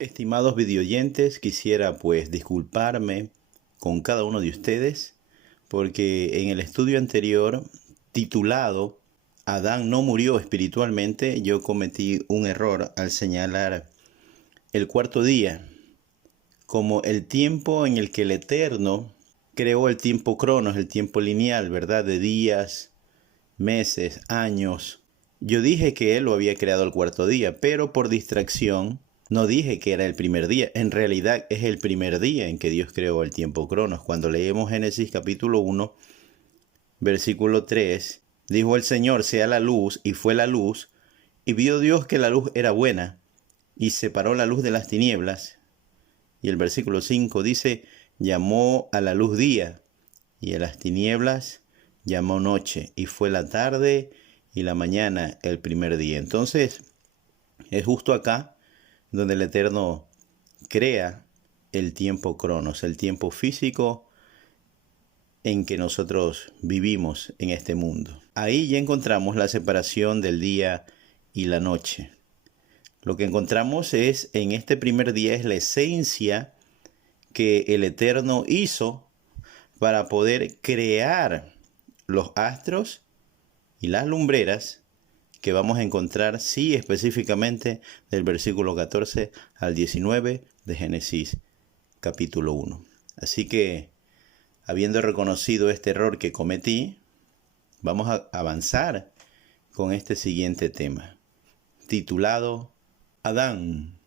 Estimados videoyentes, quisiera pues disculparme con cada uno de ustedes porque en el estudio anterior titulado Adán no murió espiritualmente, yo cometí un error al señalar el cuarto día como el tiempo en el que el Eterno creó el tiempo cronos, el tiempo lineal, ¿verdad? De días, meses, años. Yo dije que Él lo había creado el cuarto día, pero por distracción no dije que era el primer día. En realidad es el primer día en que Dios creó el tiempo cronos. Cuando leemos Génesis capítulo 1, versículo 3, dijo el Señor, sea la luz, y fue la luz, y vio Dios que la luz era buena, y separó la luz de las tinieblas. Y el versículo 5 dice, llamó a la luz día, y a las tinieblas llamó noche, y fue la tarde y la mañana el primer día. Entonces, es justo acá donde el Eterno crea el tiempo cronos, el tiempo físico en que nosotros vivimos en este mundo. Ahí ya encontramos la separación del día y la noche. Lo que encontramos en este primer día es la esencia que el Eterno hizo para poder crear los astros y las lumbreras que vamos a encontrar, sí, específicamente del versículo 14 al 19 de Génesis capítulo 1. Así que, habiendo reconocido este error que cometí, vamos a avanzar con este siguiente tema, titulado Adán,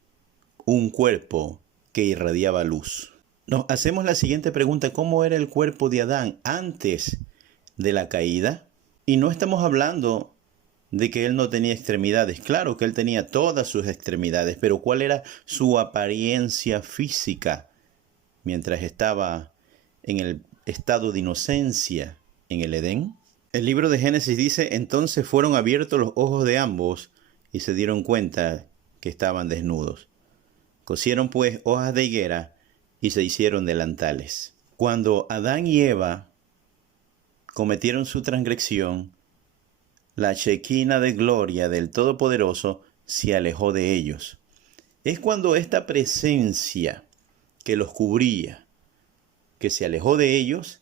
un cuerpo que irradiaba luz. Nos hacemos la siguiente pregunta, ¿cómo era el cuerpo de Adán antes de la caída? Y no estamos hablando de que él no tenía extremidades. Claro que él tenía todas sus extremidades, pero ¿cuál era su apariencia física mientras estaba en el estado de inocencia en el Edén? El libro de Génesis dice, entonces fueron abiertos los ojos de ambos y se dieron cuenta que estaban desnudos. Cosieron pues hojas de higuera y se hicieron delantales. Cuando Adán y Eva cometieron su transgresión, la Shequina de gloria del Todopoderoso se alejó de ellos. Es cuando esta presencia que los cubría, que se alejó de ellos,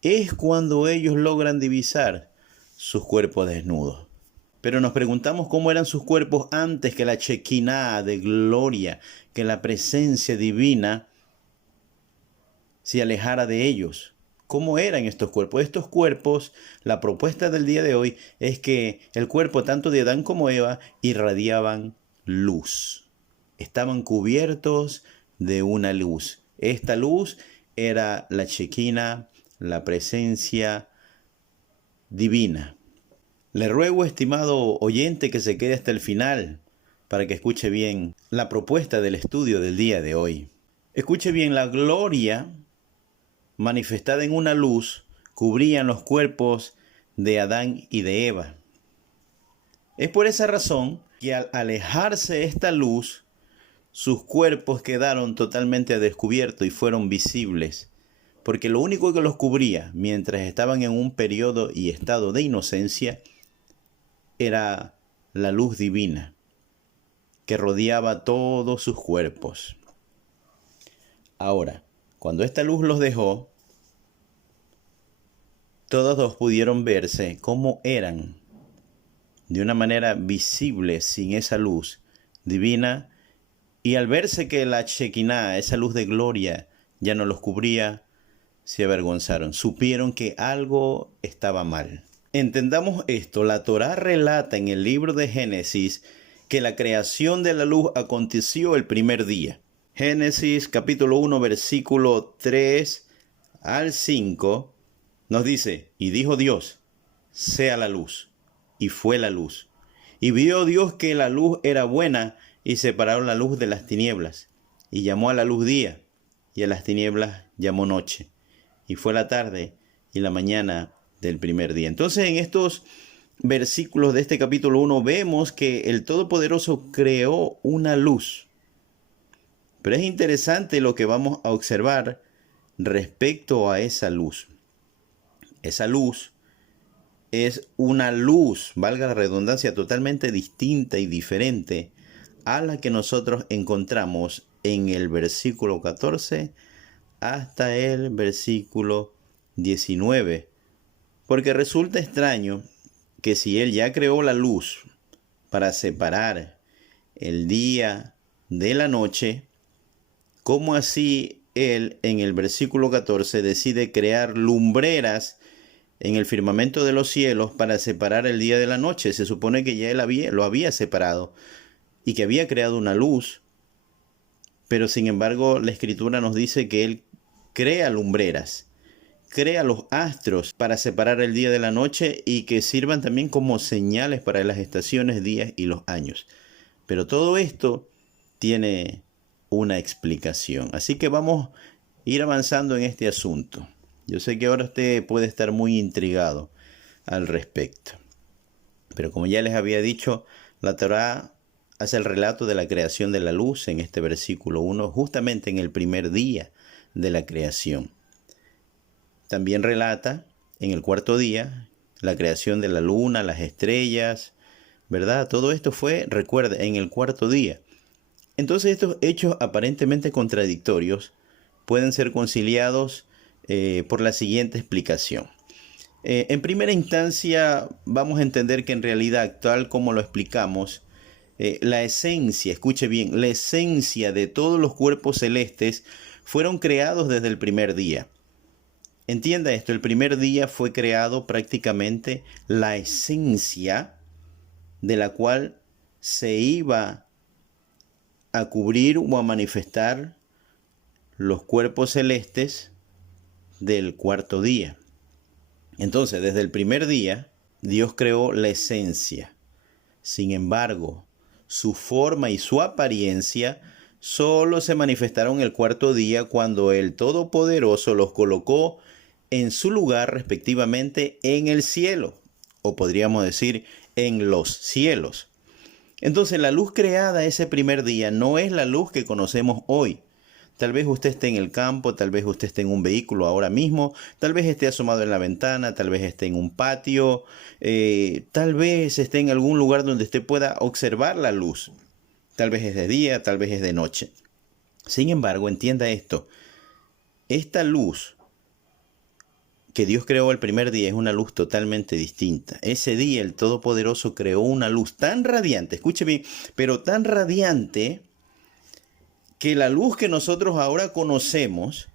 es cuando ellos logran divisar sus cuerpos desnudos. Pero nos preguntamos cómo eran sus cuerpos antes que la Shequina de gloria, que la presencia divina se alejara de ellos. ¿Cómo eran estos cuerpos? Estos cuerpos, la propuesta del día de hoy es que el cuerpo tanto de Adán como Eva irradiaban luz. Estaban cubiertos de una luz. Esta luz era la Shequina, la presencia divina. Le ruego, estimado oyente, que se quede hasta el final para que escuche bien la propuesta del estudio del día de hoy. Escuche bien, la gloria manifestada en una luz, cubrían los cuerpos de Adán y de Eva. Es por esa razón que al alejarse esta luz, sus cuerpos quedaron totalmente a descubierto y fueron visibles, porque lo único que los cubría mientras estaban en un periodo y estado de inocencia era la luz divina que rodeaba todos sus cuerpos. Ahora, cuando esta luz los dejó, todos dos pudieron verse cómo eran de una manera visible sin esa luz divina, y al verse que la Shekinah, esa luz de gloria, ya no los cubría, se avergonzaron, supieron que algo estaba mal. Entendamos esto, la Torá relata en el libro de Génesis que la creación de la luz aconteció el primer día. Génesis capítulo 1 versículo 3 al 5 nos dice, y dijo Dios, sea la luz, y fue la luz. Y vio Dios que la luz era buena, y separaron la luz de las tinieblas. Y llamó a la luz día, y a las tinieblas llamó noche. Y fue la tarde y la mañana del primer día. Entonces en estos versículos de este capítulo 1 vemos que el Todopoderoso creó una luz. Pero es interesante lo que vamos a observar respecto a esa luz. Esa luz es una luz, valga la redundancia, totalmente distinta y diferente a la que nosotros encontramos en el versículo 14 hasta el versículo 19. Porque resulta extraño que si Él ya creó la luz para separar el día de la noche, ¿cómo así Él en el versículo 14 decide crear lumbreras en el firmamento de los cielos para separar el día de la noche? Se supone que ya Él lo había separado y que había creado una luz, pero sin embargo la Escritura nos dice que Él crea lumbreras, crea los astros para separar el día de la noche y que sirvan también como señales para las estaciones, días y los años. Pero todo esto tiene una explicación. Así que vamos a ir avanzando en este asunto. Yo sé que ahora usted puede estar muy intrigado al respecto. Pero como ya les había dicho, la Torá hace el relato de la creación de la luz en este versículo 1, justamente en el primer día de la creación. También relata en el cuarto día la creación de la luna, las estrellas, ¿verdad? Todo esto fue, recuerda, en el cuarto día. Entonces estos hechos aparentemente contradictorios pueden ser conciliados por la siguiente explicación. En primera instancia vamos a entender que en realidad, tal como lo explicamos, la esencia, escuche bien, la esencia de todos los cuerpos celestes fueron creados desde el primer día. Entienda esto, el primer día fue creado prácticamente la esencia de la cual se iba a cubrir o a manifestar los cuerpos celestes del cuarto día. Entonces, desde el primer día, Dios creó la esencia. Sin embargo, su forma y su apariencia solo se manifestaron el cuarto día cuando el Todopoderoso los colocó en su lugar respectivamente en el cielo, o podríamos decir en los cielos. Entonces la luz creada ese primer día no es la luz que conocemos hoy. Tal vez usted esté en el campo, tal vez usted esté en un vehículo ahora mismo, tal vez esté asomado en la ventana, tal vez esté en un patio, tal vez esté en algún lugar donde usted pueda observar la luz. Tal vez es de día, tal vez es de noche. Sin embargo, entienda esto, esta luz que Dios creó el primer día es una luz totalmente distinta. Ese día el Todopoderoso creó una luz tan radiante, escuche bien, pero tan radiante que la luz que nosotros ahora conocemos,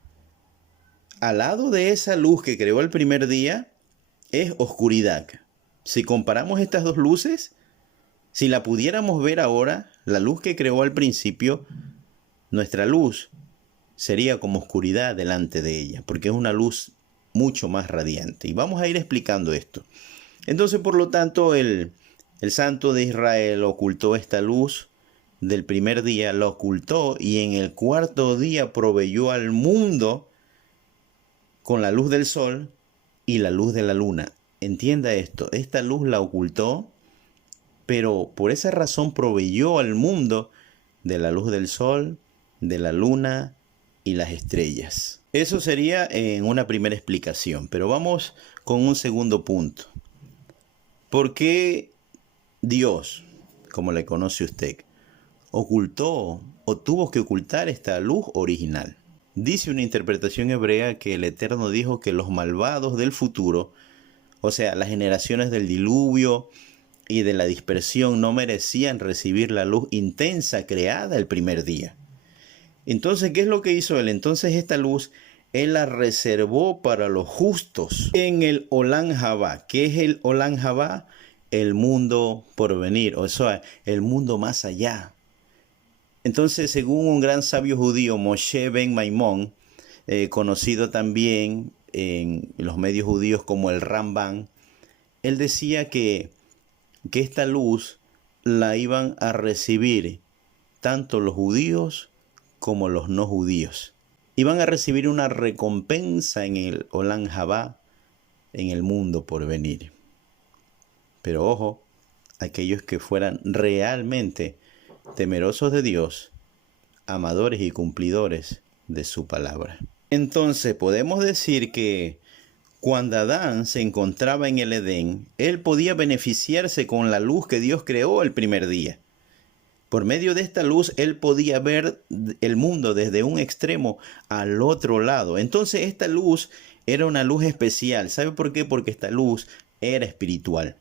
al lado de esa luz que creó el primer día, es oscuridad. Si comparamos estas dos luces, si la pudiéramos ver ahora, la luz que creó al principio, nuestra luz sería como oscuridad delante de ella, porque es una luz mucho más radiante. Y vamos a ir explicando esto. Entonces, por lo tanto, el Santo de Israel ocultó esta luz del primer día, la ocultó y en el cuarto día proveyó al mundo con la luz del sol y la luz de la luna. Entienda esto, esta luz la ocultó, pero por esa razón proveyó al mundo de la luz del sol, de la luna y las estrellas. Eso sería en una primera explicación, pero vamos con un segundo punto. ¿Por qué Dios, como le conoce usted, ocultó o tuvo que ocultar esta luz original? Dice una interpretación hebrea que el Eterno dijo que los malvados del futuro, o sea, las generaciones del diluvio y de la dispersión, no merecían recibir la luz intensa creada el primer día. Entonces, ¿qué es lo que hizo él? Entonces esta luz él la reservó para los justos en el Olam Jabá. ¿Qué es el Olam Jabá? El mundo por venir, o sea, el mundo más allá. Entonces, según un gran sabio judío, Moshe ben Maimón, conocido también en los medios judíos como el Rambán, él decía que esta luz la iban a recibir tanto los judíos como los no judíos. Iban a recibir una recompensa en el Olam Jabá, en el mundo por venir. Pero ojo, aquellos que fueran realmente temerosos de Dios, amadores y cumplidores de su palabra. Entonces podemos decir que cuando Adán se encontraba en el Edén, él podía beneficiarse con la luz que Dios creó el primer día. Por medio de esta luz, él podía ver el mundo desde un extremo al otro lado. Entonces, esta luz era una luz especial. ¿Sabe por qué? Porque esta luz era espiritual.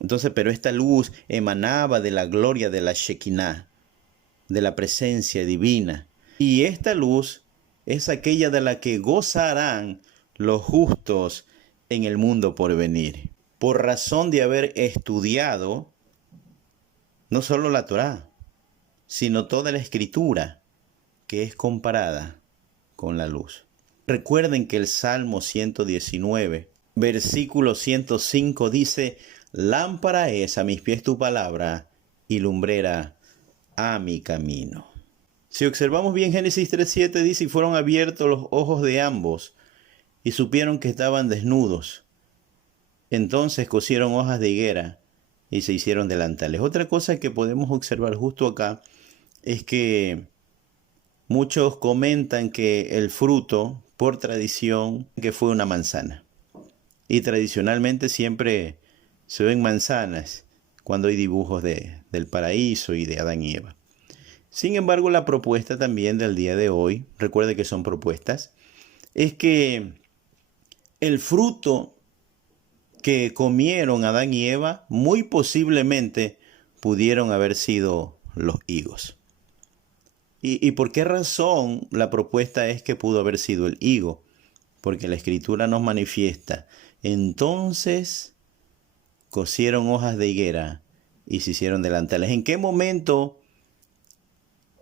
Entonces, pero esta luz emanaba de la gloria de la Shekinah, de la presencia divina. Y esta luz es aquella de la que gozarán los justos en el mundo por venir, por razón de haber estudiado no solo la Torá, sino toda la escritura que es comparada con la luz. Recuerden que el Salmo 119, versículo 105 dice: lámpara es a mis pies tu palabra y lumbrera a mi camino. Si observamos bien, Génesis 3:7 dice: y fueron abiertos los ojos de ambos y supieron que estaban desnudos. Entonces cosieron hojas de higuera y se hicieron delantales. Otra cosa que podemos observar justo acá es que muchos comentan que el fruto, por tradición, que fue una manzana. Y tradicionalmente siempre se ven manzanas cuando hay dibujos del paraíso y de Adán y Eva. Sin embargo, la propuesta también del día de hoy, recuerde que son propuestas, es que el fruto que comieron Adán y Eva muy posiblemente pudieron haber sido los higos. ¿Y por qué razón la propuesta es que pudo haber sido el higo? Porque la Escritura nos manifiesta: entonces cosieron hojas de higuera y se hicieron delantales. ¿En qué momento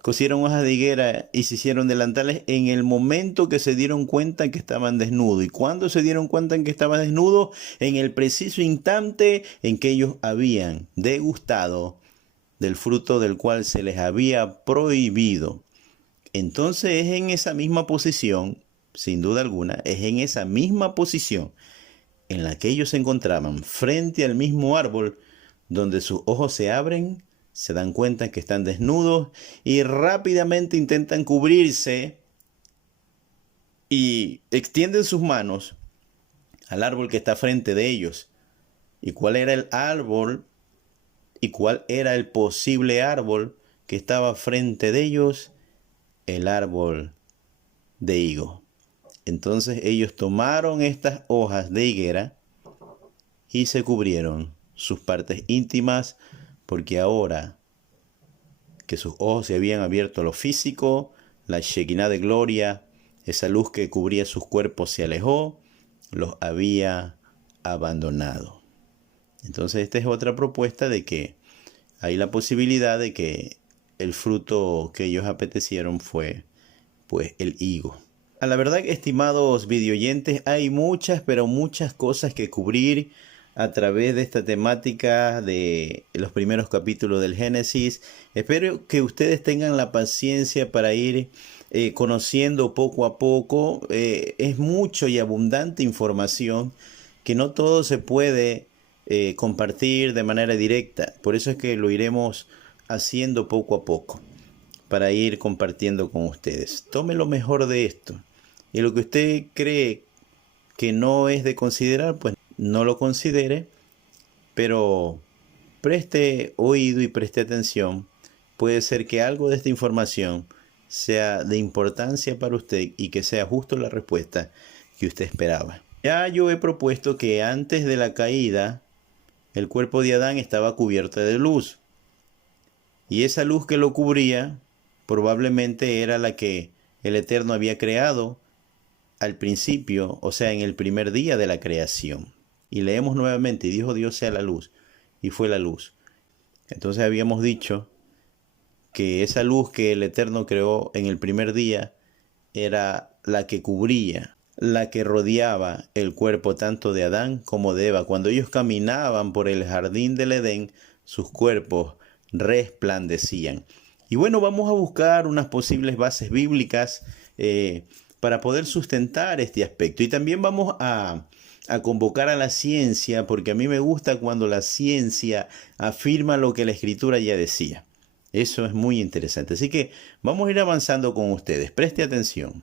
cosieron hojas de higuera y se hicieron delantales? En el momento que se dieron cuenta que estaban desnudos. ¿Y cuándo se dieron cuenta en que estaban desnudos? En el preciso instante en que ellos habían degustado del fruto del cual se les había prohibido. Entonces es en esa misma posición, sin duda alguna, es en esa misma posición en la que ellos se encontraban frente al mismo árbol, donde sus ojos se abren, se dan cuenta que están desnudos y rápidamente intentan cubrirse y extienden sus manos al árbol que está frente de ellos. ¿Y cuál era el árbol? ¿Y cuál era el posible árbol que estaba frente de ellos? El árbol de higo. Entonces ellos tomaron estas hojas de higuera y se cubrieron sus partes íntimas, porque ahora que sus ojos se habían abierto a lo físico, la Shekinah de gloria, esa luz que cubría sus cuerpos, se alejó, los había abandonado. Entonces esta es otra propuesta de que hay la posibilidad de que el fruto que ellos apetecieron fue pues el higo. A la verdad, estimados videoyentes, hay muchas, pero muchas cosas que cubrir a través de esta temática de los primeros capítulos del Génesis. Espero que ustedes tengan la paciencia para ir conociendo poco a poco. Es mucho y abundante información que no todo se puede compartir de manera directa. Por eso es que lo iremos haciendo poco a poco para ir compartiendo con ustedes. Tome lo mejor de esto. Y lo que usted cree que no es de considerar, pues no lo considere, pero preste oído y preste atención. Puede ser que algo de esta información sea de importancia para usted y que sea justo la respuesta que usted esperaba. Ya yo he propuesto que antes de la caída, el cuerpo de Adán estaba cubierto de luz. Y esa luz que lo cubría probablemente era la que el Eterno había creado al principio, o sea, en el primer día de la creación. Y leemos nuevamente: y dijo Dios sea la luz, y fue la luz. Entonces habíamos dicho que esa luz que el Eterno creó en el primer día era la que cubría, la que rodeaba el cuerpo tanto de Adán como de Eva. Cuando ellos caminaban por el jardín del Edén, sus cuerpos resplandecían. Y bueno, vamos a buscar unas posibles bases bíblicas para poder sustentar este aspecto. Y también vamos a convocar a la ciencia, porque a mí me gusta cuando la ciencia afirma lo que la Escritura ya decía. Eso es muy interesante. Así que vamos a ir avanzando con ustedes. Preste atención.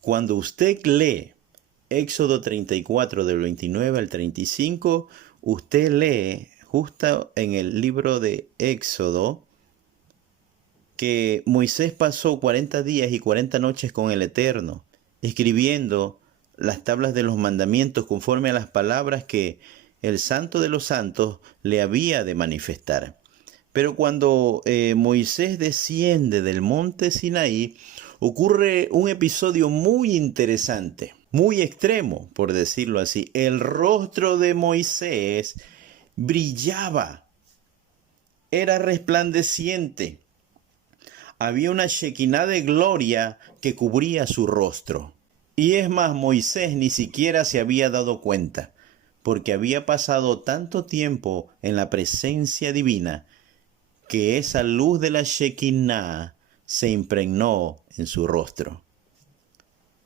Cuando usted lee Éxodo 34 del 29 al 35, usted lee justo en el libro de Éxodo, que Moisés pasó 40 días y 40 noches con el Eterno, escribiendo las tablas de los mandamientos conforme a las palabras que el Santo de los Santos le había de manifestar. Pero cuando Moisés desciende del monte Sinaí, ocurre un episodio muy interesante, muy extremo, por decirlo así. El rostro de Moisés brillaba, era resplandeciente. Había una shekinah de gloria que cubría su rostro. Y es más, Moisés ni siquiera se había dado cuenta, porque había pasado tanto tiempo en la presencia divina que esa luz de la Shekinah se impregnó en su rostro.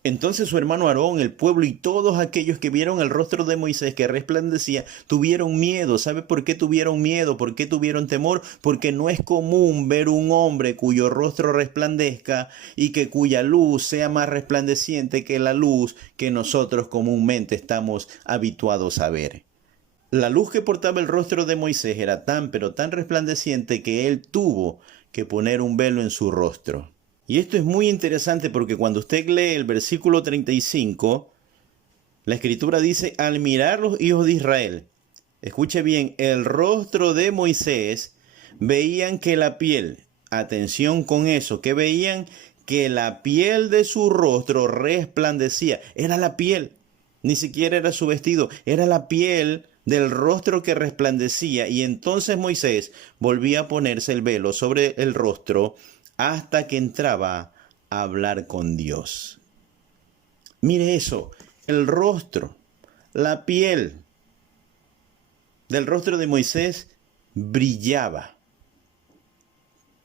Entonces su hermano Aarón, el pueblo y todos aquellos que vieron el rostro de Moisés que resplandecía, tuvieron miedo. ¿Sabe por qué tuvieron miedo? ¿Por qué tuvieron temor? Porque no es común ver un hombre cuyo rostro resplandezca y que cuya luz sea más resplandeciente que la luz que nosotros comúnmente estamos habituados a ver. La luz que portaba el rostro de Moisés era tan pero tan resplandeciente que él tuvo que poner un velo en su rostro. Y esto es muy interesante porque cuando usted lee el versículo 35, la escritura dice, al mirar los hijos de Israel, escuche bien, el rostro de Moisés, veían que la piel, atención con eso, que veían que la piel de su rostro resplandecía, era la piel, ni siquiera era su vestido, era la piel del rostro que resplandecía. Y entonces Moisés volvía a ponerse el velo sobre el rostro hasta que entraba a hablar con Dios. Mire eso, el rostro, la piel del rostro de Moisés brillaba.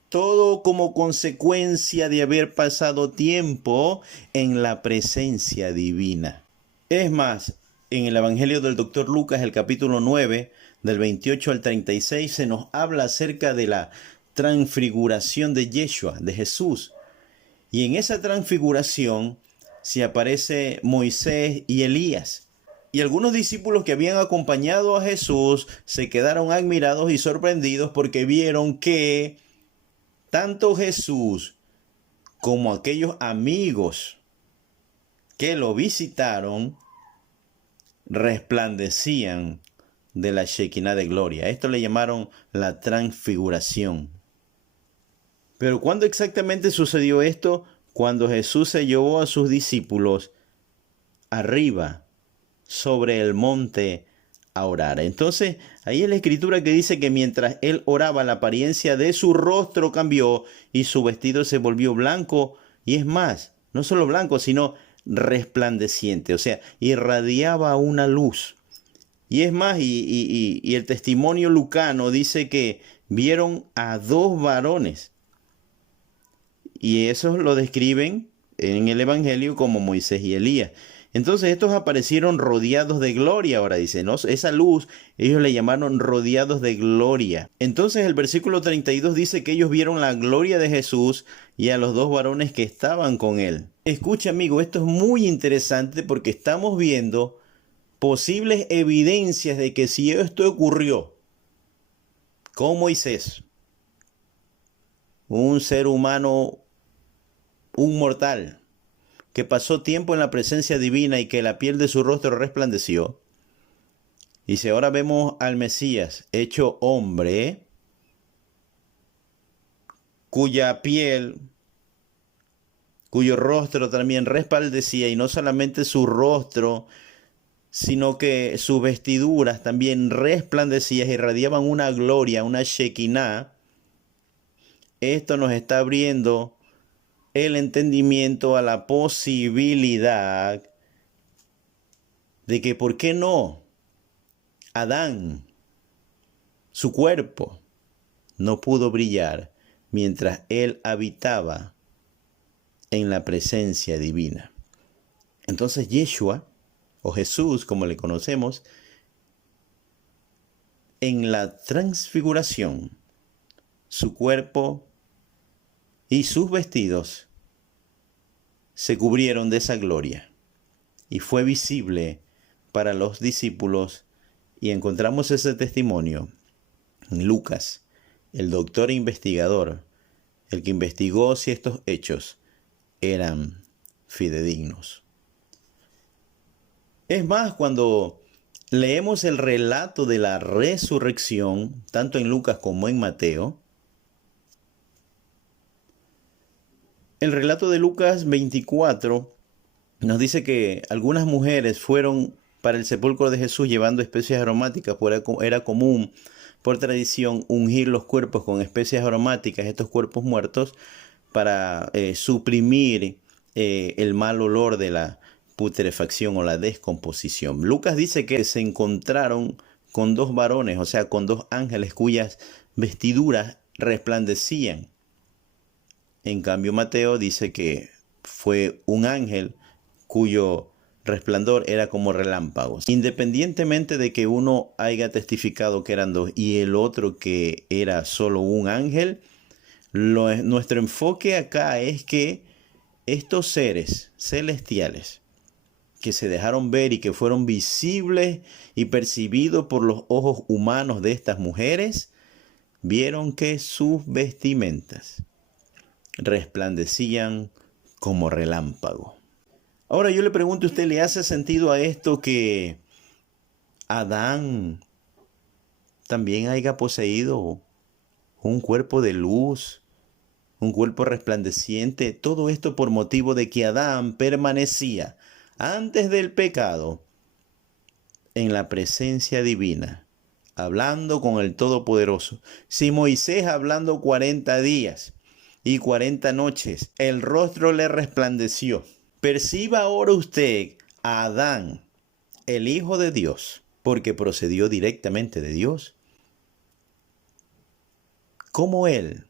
Todo como consecuencia de haber pasado tiempo en la presencia divina. Es más, en el Evangelio del Dr. Lucas, el capítulo 9, del 28 al 36, se nos habla acerca de la transfiguración de Yeshua, de Jesús. Y en esa transfiguración se aparece Moisés y Elías. Y algunos discípulos que habían acompañado a Jesús se quedaron admirados y sorprendidos porque vieron que tanto Jesús como aquellos amigos que lo visitaron resplandecían de la Shekinah de gloria. Esto le llamaron la transfiguración. Pero ¿cuándo exactamente sucedió esto? Cuando Jesús se llevó a sus discípulos arriba, sobre el monte, a orar. Entonces, ahí es la escritura que dice que mientras él oraba, la apariencia de su rostro cambió y su vestido se volvió blanco. Y es más, no solo blanco, sino resplandeciente. O sea, irradiaba una luz. Y es más, y el testimonio lucano dice que vieron a dos varones. Y eso lo describen en el Evangelio como Moisés y Elías. Entonces estos aparecieron rodeados de gloria, ahora dice, ¿no? Esa luz ellos le llamaron rodeados de gloria. Entonces el versículo 32 dice que ellos vieron la gloria de Jesús y a los dos varones que estaban con él. Escucha, amigo, esto es muy interesante porque estamos viendo posibles evidencias de que si esto ocurrió con Moisés, un ser humano, un mortal, que pasó tiempo en la presencia divina y que la piel de su rostro resplandeció. Y si ahora vemos al Mesías hecho hombre, cuya piel, cuyo rostro también resplandecía, y no solamente su rostro, sino que sus vestiduras también resplandecían, irradiaban una gloria, una Shekinah. Esto nos está abriendo el entendimiento a la posibilidad de que, ¿por qué no? Adán, su cuerpo, no pudo brillar mientras él habitaba en la presencia divina. Entonces Yeshua, o Jesús como le conocemos, en la transfiguración, su cuerpo y sus vestidos se cubrieron de esa gloria y fue visible para los discípulos, y encontramos ese testimonio en Lucas, el doctor e investigador, el que investigó si estos hechos eran fidedignos. Es más, cuando leemos el relato de la resurrección, tanto en Lucas como en Mateo, el relato de Lucas 24 nos dice que algunas mujeres fueron para el sepulcro de Jesús llevando especias aromáticas, pues era común por tradición ungir los cuerpos con especias aromáticas, estos cuerpos muertos, para suprimir el mal olor de la putrefacción o la descomposición. Lucas dice que se encontraron con dos varones, o sea, con dos ángeles cuyas vestiduras resplandecían. En cambio, Mateo dice que fue un ángel cuyo resplandor era como relámpagos. Independientemente de que uno haya testificado que eran dos y el otro que era solo un ángel, nuestro enfoque acá es que estos seres celestiales que se dejaron ver y que fueron visibles y percibidos por los ojos humanos de estas mujeres, vieron que sus vestimentas resplandecían como relámpago. Ahora yo le pregunto a usted, ¿le hace sentido a esto que Adán también haya poseído un cuerpo de luz, un cuerpo resplandeciente? Todo esto por motivo de que Adán permanecía antes del pecado en la presencia divina, hablando con el Todopoderoso. Si Moisés hablando 40 días y 40 noches, el rostro le resplandeció. Perciba ahora usted a Adán, el Hijo de Dios, porque procedió directamente de Dios. ¿Cómo él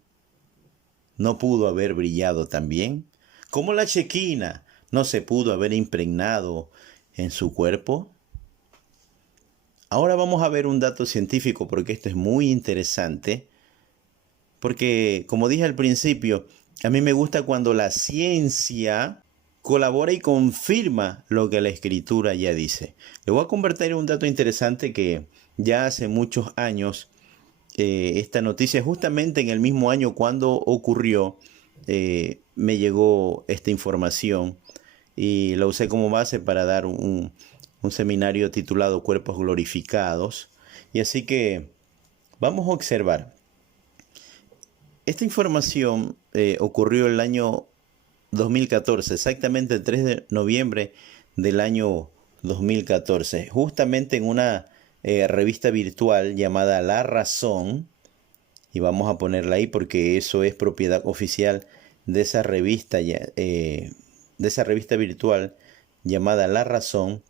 no pudo haber brillado también? ¿Cómo la Chequina no se pudo haber impregnado en su cuerpo? Ahora vamos a ver un dato científico, porque esto es muy interesante. Porque, como dije al principio, a mí me gusta cuando la ciencia colabora y confirma lo que la Escritura ya dice. Le voy a convertir en un dato interesante que ya hace muchos años, esta noticia, justamente en el mismo año cuando ocurrió, me llegó esta información y la usé como base para dar un seminario titulado Cuerpos Glorificados. Y así que vamos a observar. Esta información ocurrió el año 2014, exactamente el 3 de noviembre del año 2014, justamente en una revista virtual llamada La Razón, y vamos a ponerla ahí porque eso es propiedad oficial de esa revista, virtual llamada La Razón.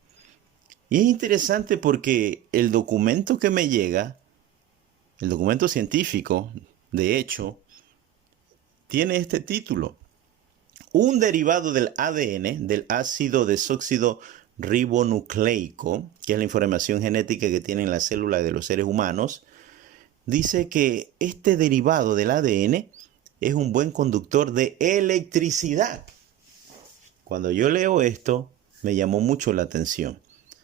Y es interesante porque el documento que me llega, el documento científico, de hecho, tiene este título: un derivado del ADN, del ácido desóxido ribonucleico, que es la información genética que tienen las células de los seres humanos, dice que este derivado del ADN es un buen conductor de electricidad. Cuando yo leo esto, me llamó mucho la atención.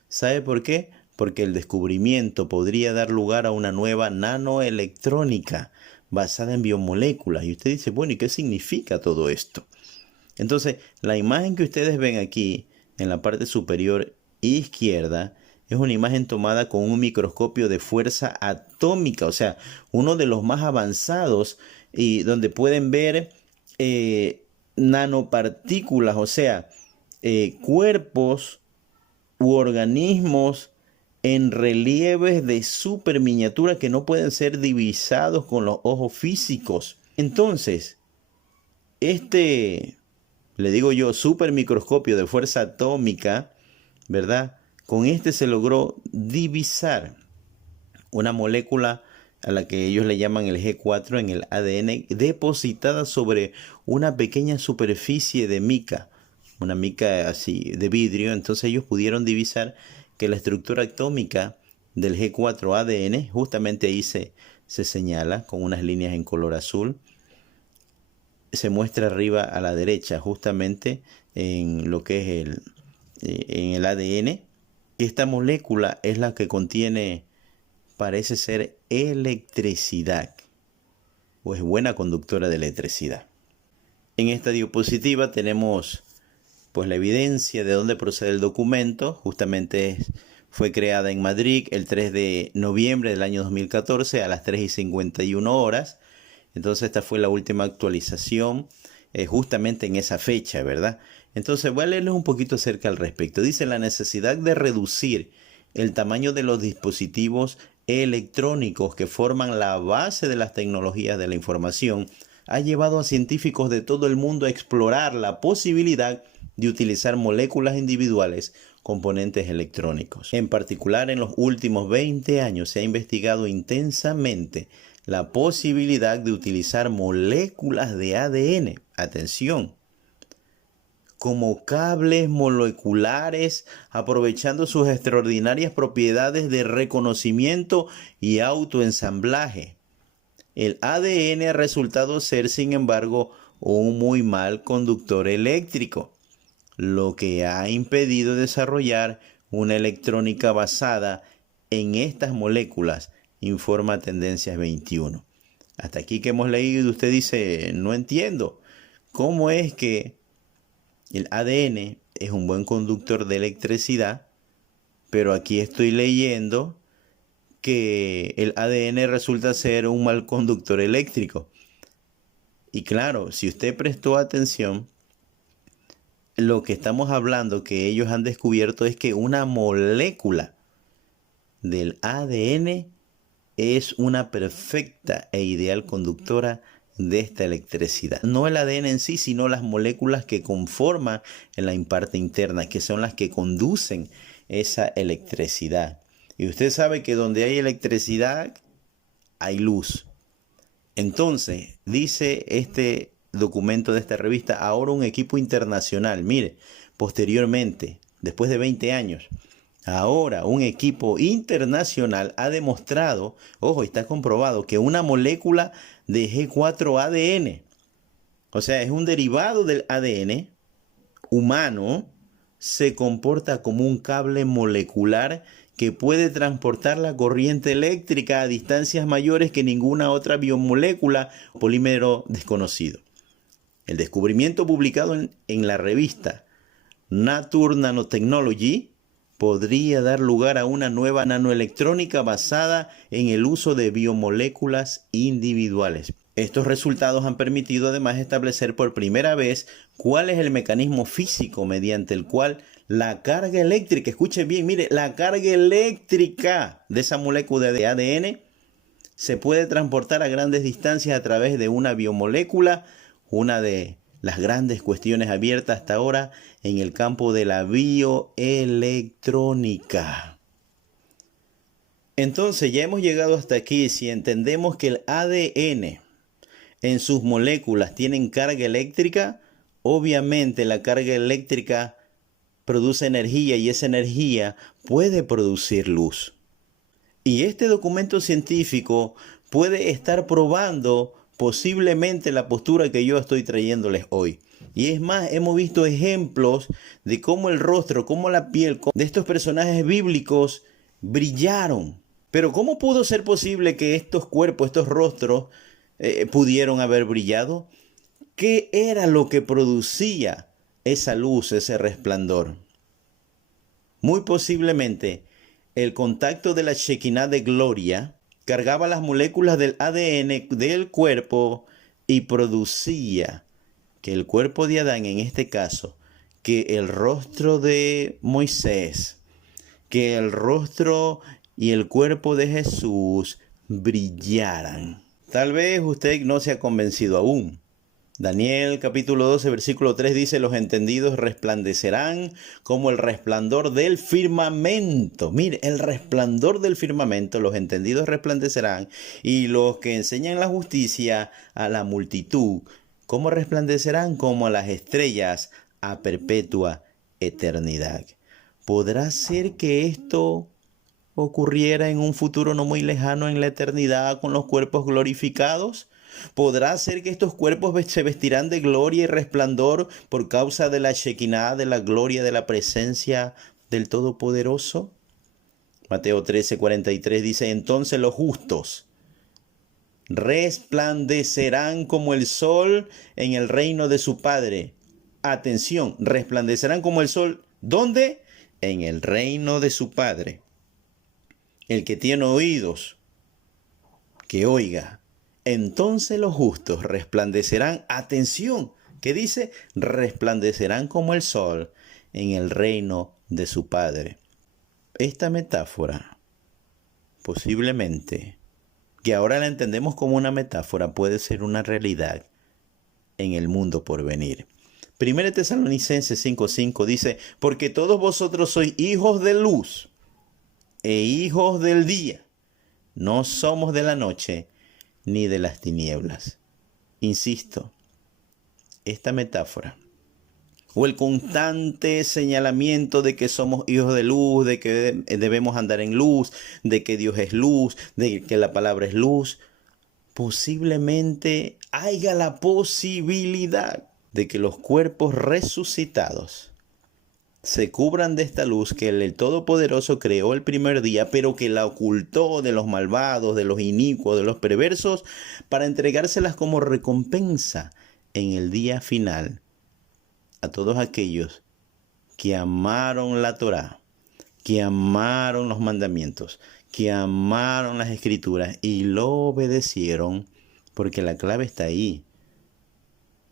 ¿Sabe por qué? Porque el descubrimiento podría dar lugar a una nueva nanoelectrónica basada en biomoléculas. Y usted dice, bueno, ¿y qué significa todo esto? Entonces, la imagen que ustedes ven aquí en la parte superior izquierda es una imagen tomada con un microscopio de fuerza atómica, o sea, uno de los más avanzados, y donde pueden ver nanopartículas, o sea, cuerpos u organismos en relieves de super miniatura que no pueden ser divisados con los ojos físicos. Entonces, le digo yo, super microscopio de fuerza atómica, ¿verdad? Con este se logró divisar una molécula a la que ellos le llaman el G4 en el ADN, depositada sobre una pequeña superficie de mica, una mica así de vidrio. Entonces ellos pudieron divisar que la estructura atómica del G4 ADN, justamente ahí se señala con unas líneas en color azul, se muestra arriba a la derecha, justamente en lo que es en el ADN. Esta molécula es la que contiene, parece ser, electricidad. o es buena conductora de electricidad. En esta diapositiva tenemos pues la evidencia de dónde procede el documento. Justamente fue creada en Madrid el 3 de noviembre del año 2014 a las 3:51 horas. Entonces esta fue la última actualización justamente en esa fecha, ¿verdad? Entonces voy a leerles un poquito acerca al respecto. Dice: la necesidad de reducir el tamaño de los dispositivos electrónicos que forman la base de las tecnologías de la información ha llevado a científicos de todo el mundo a explorar la posibilidad de utilizar moléculas individuales, componentes electrónicos. En particular, en los últimos 20 años se ha investigado intensamente la posibilidad de utilizar moléculas de ADN, atención, como cables moleculares, aprovechando sus extraordinarias propiedades de reconocimiento y autoensamblaje. El ADN ha resultado ser, sin embargo, un muy mal conductor eléctrico, lo que ha impedido desarrollar una electrónica basada en estas moléculas, informa Tendencias 21. Hasta aquí que hemos leído, usted dice: no entiendo, ¿cómo es que el ADN es un buen conductor de electricidad, pero aquí estoy leyendo que el ADN resulta ser un mal conductor eléctrico? Y claro, si usted prestó atención, lo que estamos hablando que ellos han descubierto es que una molécula del ADN es una perfecta e ideal conductora de esta electricidad. No el ADN en sí, sino las moléculas que conforman en la parte interna, que son las que conducen esa electricidad. Y usted sabe que donde hay electricidad, hay luz. Entonces, dice este documento de esta revista, ahora un equipo internacional, mire, posteriormente, después de 20 años, ahora un equipo internacional ha demostrado, ojo, está comprobado, que una molécula de G4-ADN, o sea, es un derivado del ADN humano, se comporta como un cable molecular que puede transportar la corriente eléctrica a distancias mayores que ninguna otra biomolécula o polímero desconocido. El descubrimiento publicado en la revista Nature Nanotechnology podría dar lugar a una nueva nanoelectrónica basada en el uso de biomoléculas individuales. Estos resultados han permitido además establecer por primera vez cuál es el mecanismo físico mediante el cual la carga eléctrica, escuche bien, mire, la carga eléctrica de esa molécula de ADN se puede transportar a grandes distancias a través de una biomolécula, una de las grandes cuestiones abiertas hasta ahora en el campo de la bioelectrónica. Entonces ya hemos llegado hasta aquí. Si entendemos que el ADN en sus moléculas tienen carga eléctrica, obviamente la carga eléctrica produce energía y esa energía puede producir luz. Y este documento científico puede estar probando posiblemente la postura que yo estoy trayéndoles hoy. Y es más, hemos visto ejemplos de cómo el rostro, cómo la piel de estos personajes bíblicos brillaron. Pero ¿cómo pudo ser posible que estos cuerpos, estos rostros, pudieron haber brillado? ¿Qué era lo que producía esa luz, ese resplandor? Muy posiblemente el contacto de la Shekinah de gloria cargaba las moléculas del ADN del cuerpo y producía que el cuerpo de Adán, en este caso, que el rostro de Moisés, que el rostro y el cuerpo de Jesús brillaran. Tal vez usted no se ha convencido aún. Daniel capítulo 12 versículo 3 dice: los entendidos resplandecerán como el resplandor del firmamento. Mire, el resplandor del firmamento, los entendidos resplandecerán, y los que enseñan la justicia a la multitud, ¿cómo resplandecerán? Como las estrellas a perpetua eternidad. ¿Podrá ser que esto ocurriera en un futuro no muy lejano, en la eternidad, con los cuerpos glorificados? ¿Podrá ser que estos cuerpos se vestirán de gloria y resplandor por causa de la Shekinah, de la gloria, de la presencia del Todopoderoso? Mateo 13:43 dice: entonces los justos resplandecerán como el sol en el reino de su Padre. Atención, resplandecerán como el sol. ¿Dónde? En el reino de su Padre. El que tiene oídos, que oiga. Entonces los justos resplandecerán. Atención, ¿qué dice? Resplandecerán como el sol en el reino de su Padre. Esta metáfora, posiblemente, que ahora la entendemos como una metáfora, puede ser una realidad en el mundo por venir. 1 Tesalonicenses 5:5 dice, porque todos vosotros sois hijos de luz e hijos del día. No somos de la noche ni de las tinieblas. Insisto, esta metáfora o el constante señalamiento de que somos hijos de luz, de que debemos andar en luz, de que Dios es luz, de que la palabra es luz, posiblemente haya la posibilidad de que los cuerpos resucitados se cubran de esta luz que el Todopoderoso creó el primer día, pero que la ocultó de los malvados, de los inicuos, de los perversos, para entregárselas como recompensa en el día final a todos aquellos que amaron la Torá, que amaron los mandamientos, que amaron las escrituras y lo obedecieron, porque la clave está ahí.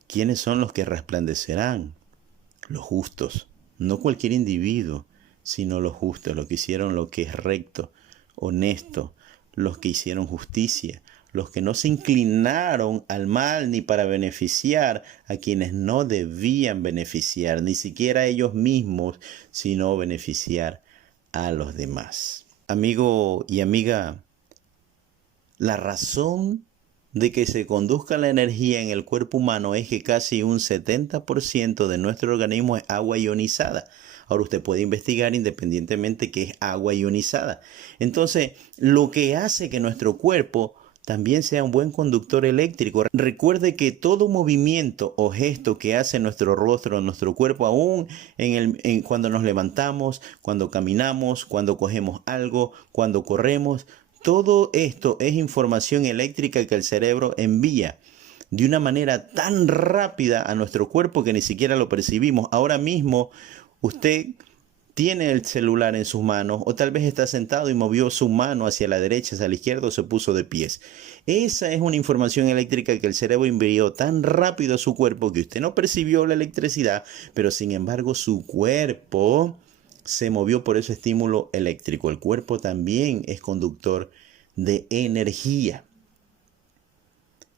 ¿Quiénes son los que resplandecerán? Los justos, no cualquier individuo, sino los justos, los que hicieron lo que es recto, honesto, los que hicieron justicia, los que no se inclinaron al mal ni para beneficiar a quienes no debían beneficiar, ni siquiera a ellos mismos, sino beneficiar a los demás. Amigo y amiga, la razón de que se conduzca la energía en el cuerpo humano es que casi un 70% de nuestro organismo es agua ionizada. Ahora usted puede investigar independientemente qué es agua ionizada. Entonces, lo que hace que nuestro cuerpo también sea un buen conductor eléctrico. Recuerde que todo movimiento o gesto que hace nuestro rostro, nuestro cuerpo, aún cuando nos levantamos, cuando caminamos, cuando cogemos algo, cuando corremos, todo esto es información eléctrica que el cerebro envía de una manera tan rápida a nuestro cuerpo que ni siquiera lo percibimos. Ahora mismo usted tiene el celular en sus manos o tal vez está sentado y movió su mano hacia la derecha, hacia la izquierda o se puso de pies. Esa es una información eléctrica que el cerebro envió tan rápido a su cuerpo que usted no percibió la electricidad, pero sin embargo su cuerpo se movió por ese estímulo eléctrico. El cuerpo también es conductor de energía.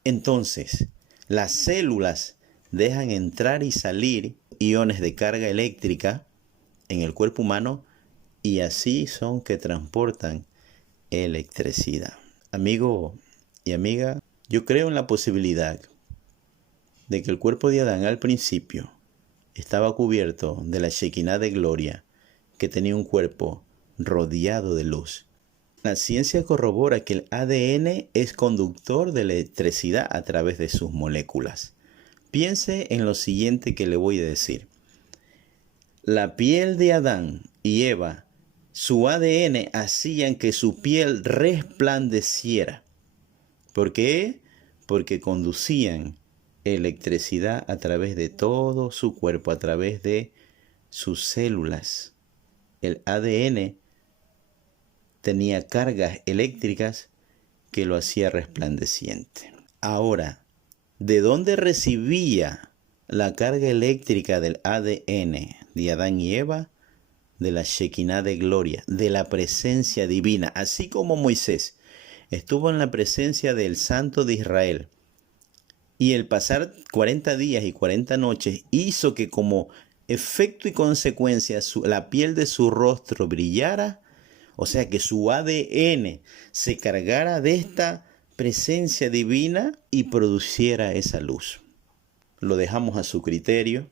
Entonces, las células dejan entrar y salir iones de carga eléctrica en el cuerpo humano y así son que transportan electricidad. Amigo y amiga, yo creo en la posibilidad de que el cuerpo de Adán al principio estaba cubierto de la Shekinah de gloria, que tenía un cuerpo rodeado de luz. La ciencia corrobora que el ADN es conductor de electricidad a través de sus moléculas. Piense en lo siguiente que le voy a decir. La piel de Adán y Eva, su ADN hacían que su piel resplandeciera. ¿Por qué? Porque conducían electricidad a través de todo su cuerpo, a través de sus células. El ADN tenía cargas eléctricas que lo hacía resplandeciente. Ahora, ¿de dónde recibía la carga eléctrica del ADN de Adán y Eva? De la Shekinah de gloria, de la presencia divina. Así como Moisés estuvo en la presencia del Santo de Israel y el pasar 40 días y 40 noches hizo que como efecto y consecuencia la piel de su rostro brillara, o sea que su ADN se cargara de esta presencia divina y produciera esa luz. Lo dejamos a su criterio,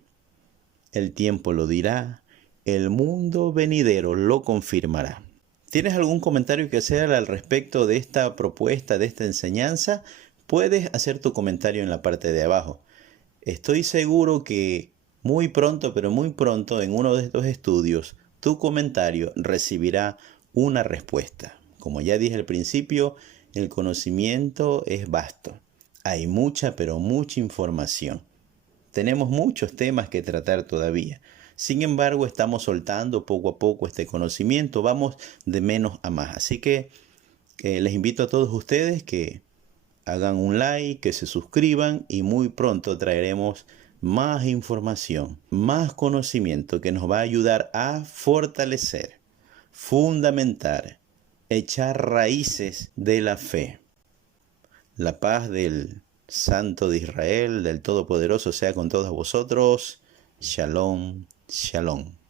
el tiempo lo dirá, el mundo venidero lo confirmará. ¿Tienes algún comentario que hacer al respecto de esta propuesta, de esta enseñanza? Puedes hacer tu comentario en la parte de abajo. Estoy seguro que muy pronto, pero muy pronto, en uno de estos estudios, tu comentario recibirá una respuesta. Como ya dije al principio, el conocimiento es vasto. Hay mucha, pero mucha información. Tenemos muchos temas que tratar todavía. Sin embargo, estamos soltando poco a poco este conocimiento. Vamos de menos a más. Así que les invito a todos ustedes que hagan un like, que se suscriban y muy pronto traeremos más información, más conocimiento que nos va a ayudar a fortalecer, fundamentar, echar raíces de la fe. La paz del Santo de Israel, del Todopoderoso, sea con todos vosotros. Shalom, shalom.